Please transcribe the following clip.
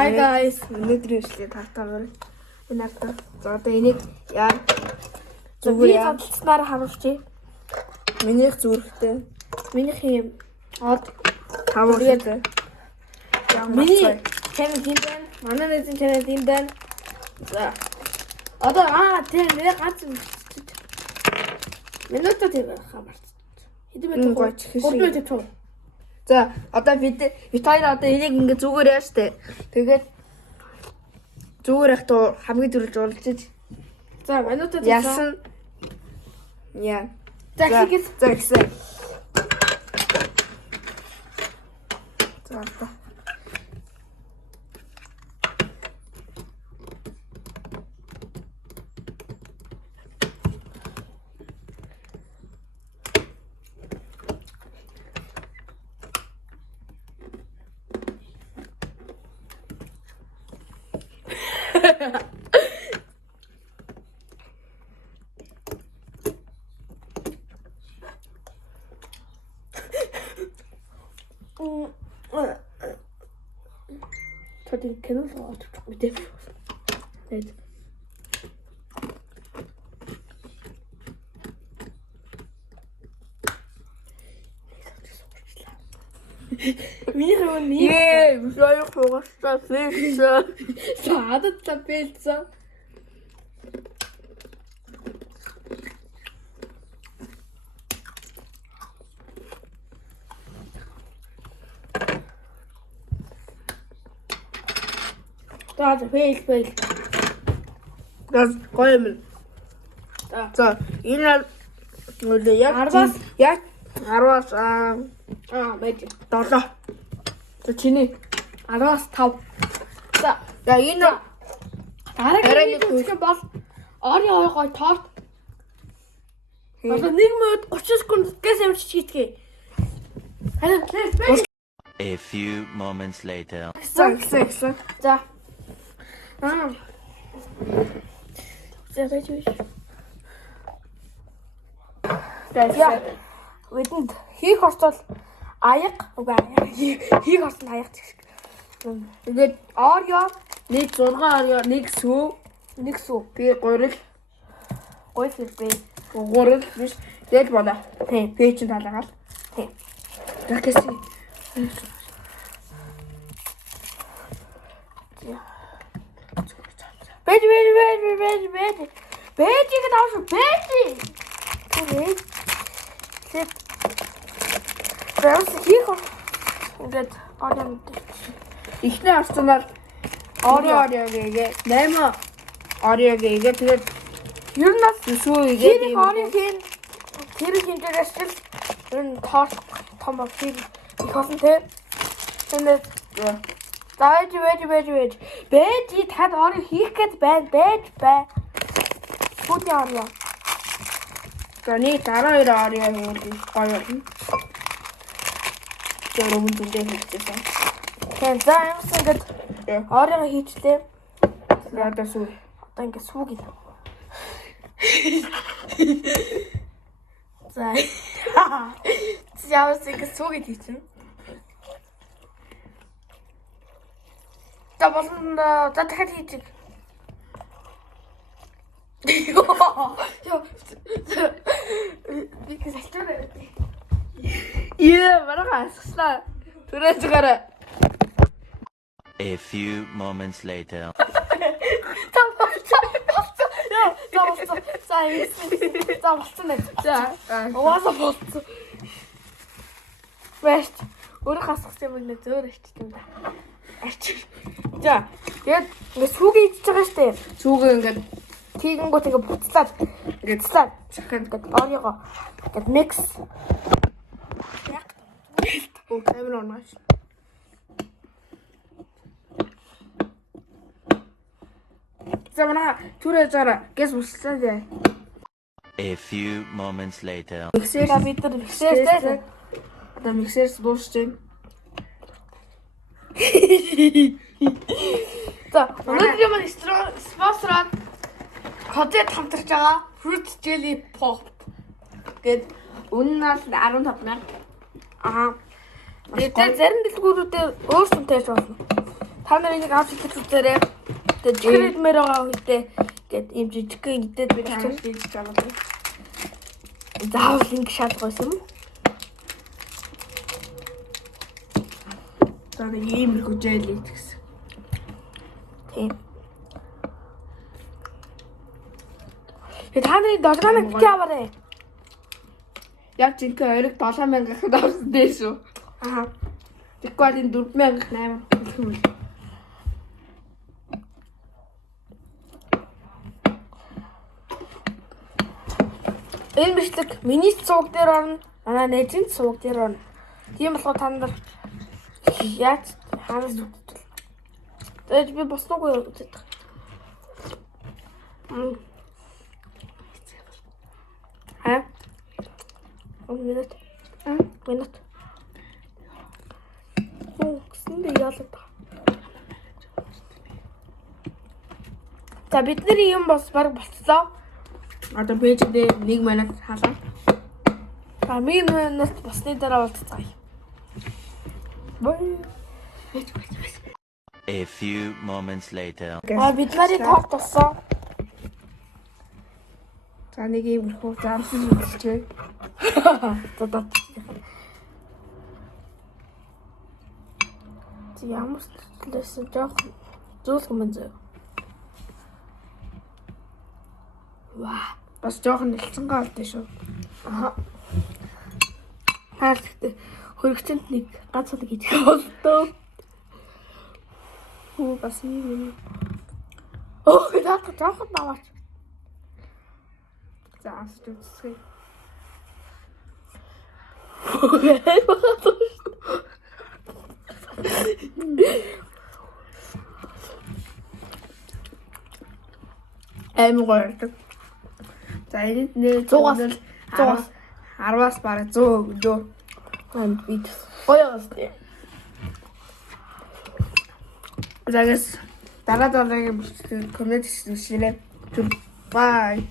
Hi guys. Өнөөдрийн ишлээ тартаагаар энэ ардаа. За одоо энийг яа зүгээр хамтдснаар харуулчих. Минийх зүрхтэй. Минийх юм од тавуултай. Миний channel тийм байна. Манай нэгэн channel тийм байна. За. Одоо тийм нэр ганц минутаа тийм хамаарч. Хэдэн минут гоч хэсэг. За одоо бид хоёр одоо энийг ингээ зүгээр яа штэ. Тэгээд зүгээр их туу хамгийн дөрөж уулзаж. За минутаа яасан. Яа. За хийгээс за гэсэн. За. Тоді кинул очих мэдээ. Тэгээд Миний хөө Соёх хугацаа фишээ. саадад та бэлцээ. За фэйл. Газ гоё юм. За энэ үлээ яг 10-аас яг 10-аас байж. 7. За чиний 10-аас 5. За энэ дараагийн үсгэн бол Ори гой торт. Одоо 1 минут 30 секундээс амарч хийдгээ. Харин A few moments later. гэсэн. За. За байж. За Үүдэнд хийх орцол аяг хийх орцол аяг гэх. тэгээд Орио 6 Орио 1 сүү би 3 биш дээд байна. Тийм. Би ч талаагаал. Тийм. Гэсэн. Бэж. Бэжийг давш. Бэж. Бэж хийх ингээд Орио Ихний арцнаар Орио гээгээ 8 Орио гээгээ тэгээд ер нь сүү хийх гээгээ Ориогийн тэр хинжээс ч энэ торт том хийх их олон те. Тэгээд Бэж. Бэж тад Орио хийх гээд байна. Бэж бай. Бүдэ Орио. Таны 12 Орио хийх гоё юм. Тэр өмнө дүндээ хийчихсэн. Тэгээд за юмсан ингээд Орио хийчлээ. Одоо сүү. Одоо ингээд сүүг ил. За. Яавс ингээд сүүг ил хийчихнэ. За болон за дахиад хийчих. Йоо. Би хэсэлтээр. Марга асгслаа. Түрээжгаараа. A few moments later. За болцсон. За. Угаасаа болцсон. Бэст. Өөрөө хасгсан юм нэ зөөр ичсэн юм да. Арч. За. Тэгээд ингээд сүүгээ идчихэж байгаа штэ. Сүүгээ ингээд Тийгэнгүүт ингээд буцлаад ингээд захиад ингээд Ориого ингээд микс. Яг камер оноош. Замана түрээжаараа гэс буслаа яа. A few moments later. Миксер бид нар миксертэй. Одоо миксерс дуусч байна. За, өнөөдрийн маань спонсораад Хотед хамтарч байгаа Fruit Jelly Pop гэд үнэн нь 15,000. Тэгээд зарим дэлгүүрүүдэд өөр сүмтэй болно. Та нарын нэг авч идэх үзээрэй. Тэгээд чихрэмээр байгаа үедээ гээд ийм жижигхэн идээд би Чамд тааш хийж байгаа. заавал ингэ шалгах юм. За нэг иймэрхүү жээл идэгсэн. Тийм. Та нарын долгоног бити аваарэ. Яг жинхэнэ ориг 7000 гэхэд авсан дээ шүү. Аа. Тэгвэл энэ 4008 хэлэх юм. Энэ бичлэг миний цуг дээр орно. Манай нэжийн цуг дээр орно. Тийм болохоор та нар яаж ханаас зүтгэл. Тэгээд би босноогүй үзээд. Аа. Минут. Минут. Гэсэндээ яалаад байгаа. За бидний юм бас баг болцлоо. Одоо пэйждээ 1 минут халаа. За минут басны дараа уулзцгаая. Бай. A few moments later. Бид нарын топ болсон. За нэг иймэрхүү замсан үзчихвээ. За. Ямар стилээс жоох зөөлх юм зөө. Ваа, Бас жоохон нэлцэнгээ олдсон шүү. аа. Хаалагтай хөрөгчөнд нэг ганц цаг идэх болтоо. Хөө бас юм. Оо, яг жоох наваач. За асууж үзсгий. Эмгорд. За энэ нэр 10-аас бараг 100 өглөө. Анд бит. Гоёос тий. За гэс дараа дараагийн бүстэй коммент хийсэн ширээ. Бай.